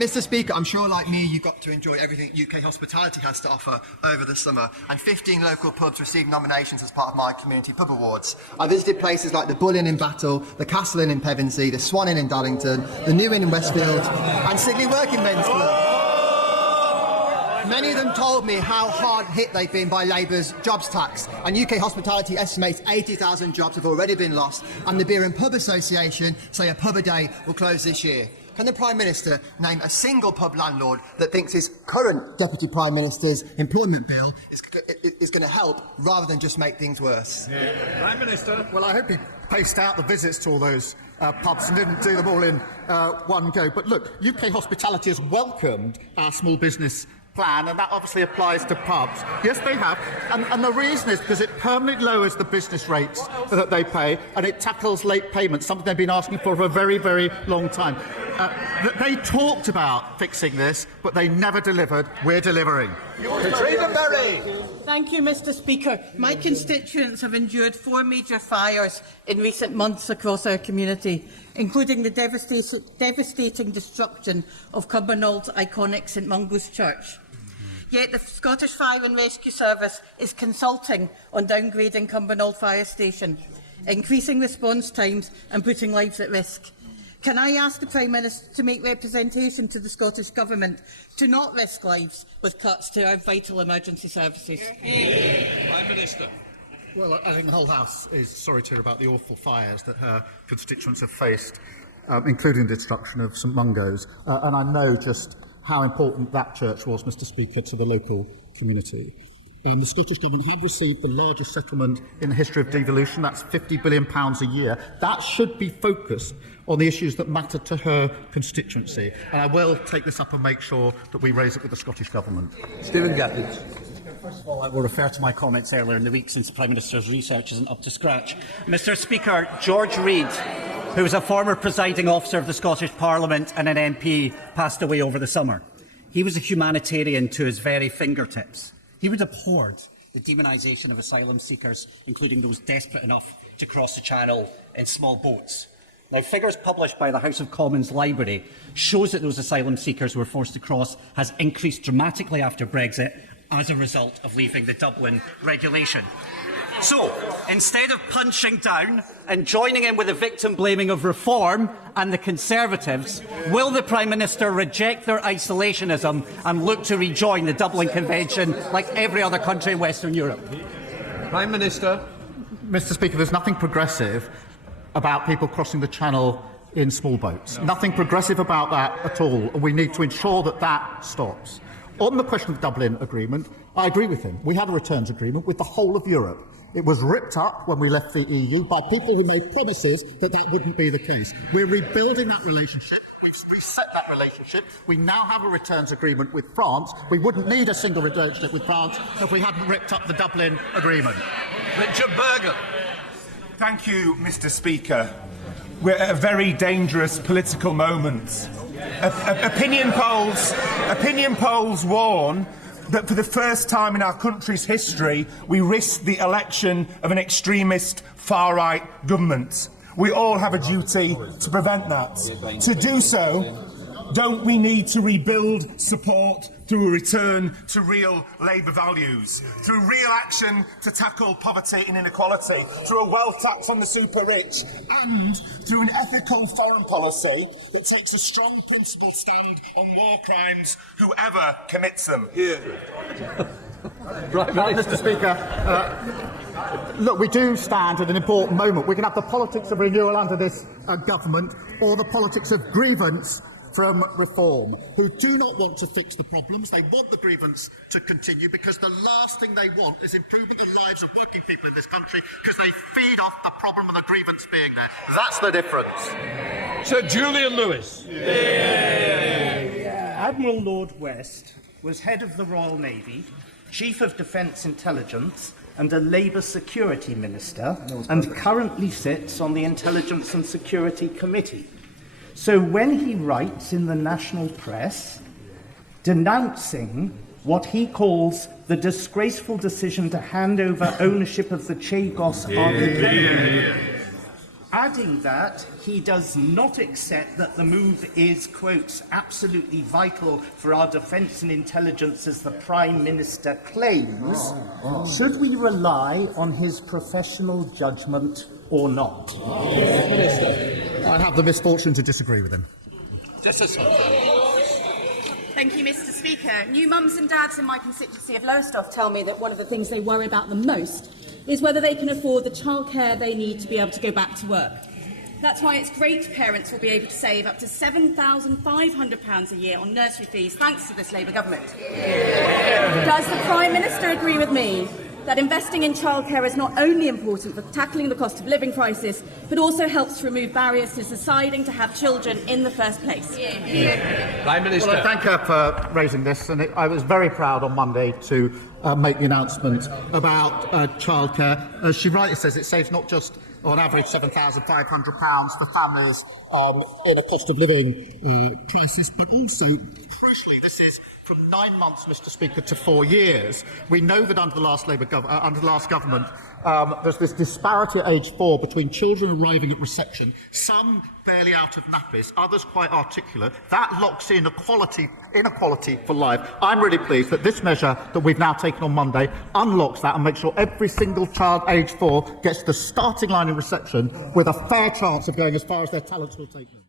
Mr Speaker, I'm sure like me you got to enjoy everything UK hospitality has to offer over the summer, and 15 local pubs received nominations as part of my Community Pub Awards. I visited places like the Bull Inn in Battle, the Castle Inn in Pevensey, the Swan Inn in Darlington, the New Inn in Westfield and Sidley Working Men's Club. Many of them told me how hard hit they've been by Labour's jobs tax, and UK hospitality estimates 80,000 jobs have already been lost, and the Beer and Pub Association say a pub a day will close this year. Can the Prime Minister name a single pub landlord that thinks his current Deputy Prime Minister's employment bill is going to help rather than just make things worse? Yeah. Prime Minister. Well, I hope he paced out the visits to all those pubs and didn't do them all in one go. But look, UK hospitality has welcomed our small business plan, and that obviously applies to pubs. Yes, they have. And the reason is because it permanently lowers the business rates that they pay, and it tackles late payments, something they've been asking for a very, very long time. They talked about fixing this, but they never delivered. We're delivering. Thank you, Mr Speaker. My constituents have endured 4 major fires in recent months across our community, including the devastating destruction of Cumbernauld iconic St Mungo's Church. Yet the Scottish Fire and Rescue Service is consulting on downgrading Cumbernauld Fire Station, increasing response times and putting lives at risk. Can I ask the Prime Minister to make representation to the Scottish Government to not risk lives with cuts to our vital emergency services? Prime Minister. Well, I think the whole House is sorry to hear about the awful fires that her constituents have faced, including the destruction of St Mungo's. And I know just how important that church was, Mr Speaker, to the local community. The Scottish Government have received the largest settlement in the history of devolution. That's £50 billion a year. That should be focused on the issues that matter to her constituency. And I will take this up and make sure that we raise it with the Scottish Government. Stephen Gatlin. First of all, I will refer to my comments earlier in the week, since the Prime Minister's research isn't up to scratch. Mr Speaker, George Reid, who was a former presiding officer of the Scottish Parliament and an MP, passed away over the summer. He was a humanitarian to his very fingertips. He would have abhorred the demonisation of asylum seekers, including those desperate enough to cross the Channel in small boats. Now, figures published by the House of Commons Library shows that those asylum seekers who were forced to cross has increased dramatically after Brexit as a result of leaving the Dublin regulation. So, instead of punching down and joining in with the victim blaming of reform and the Conservatives, will the Prime Minister reject their isolationism and look to rejoin the Dublin Convention like every other country in Western Europe? Prime Minister. Mr Speaker, there's nothing progressive about people crossing the Channel in small boats. No. Nothing progressive about that at all, and we need to ensure that that stops. On the question of the Dublin Agreement, I agree with him. We had a returns agreement with the whole of Europe. It was ripped up when we left the EU by people who made promises that that wouldn't be the case. We're rebuilding that relationship. We've reset that relationship. We now have a returns agreement with France. We wouldn't need a single relationship with France if we hadn't ripped up the Dublin Agreement. Richard Bergen. Thank you, Mr Speaker. We're at a very dangerous political moment. Opinion polls warn that for the first time in our country's history, we risk the election of an extremist far-right government. We all have a duty to prevent that. To do so, don't we need to rebuild support through a return to real Labour values, through real action to tackle poverty and inequality, through a wealth tax on the super-rich, and through an ethical foreign policy that takes a strong principled stand on war crimes, whoever commits them? Right, Mr Speaker, look, we do stand at an important moment. We can have the politics of renewal under this government, or the politics of grievance from reform, who do not want to fix the problems. They want the grievance to continue because the last thing they want is improvement in the lives of working people in this country, because they feed off the problem of the grievance being there. That's the difference. Sir Julian Lewis. Admiral Lord West was head of the Royal Navy, Chief of Defence Intelligence and a Labour Security Minister, and currently sits on the Intelligence and Security Committee. So when he writes in the national press denouncing what he calls the disgraceful decision to hand over ownership of the Chagos Archipelago adding that he does not accept that the move is, quote, absolutely vital for our defence and intelligence, as the Prime Minister claims. Should we rely on his professional judgment or not? I have the misfortune to disagree with him. Just a second. Thank you, Mr. Speaker. New mums and dads in my constituency of Lowestoft tell me that one of the things they worry about the most is whether they can afford the childcare they need to be able to go back to work. That's why it's great parents will be able to save up to £7,500 a year on nursery fees thanks to this Labour government. Does the Prime Minister agree with me that investing in childcare is not only important for tackling the cost of living crisis, but also helps to remove barriers to deciding to have children in the first place? Prime Minister. Well, I thank her for raising this, and I was very proud on Monday to make the announcement about childcare. As she rightly says, it saves not just on average £7,500 for families in a cost of living crisis, but also, crucially, this is from 9 months, Mr. Speaker, to 4 years. We know that under the last government, there's this disparity at age 4 between children arriving at reception, some barely out of nappies, others quite articulate. That locks in inequality for life. I'm really pleased that this measure that we've now taken on Monday unlocks that and makes sure every single child aged 4 gets the starting line in reception with a fair chance of going as far as their talents will take them.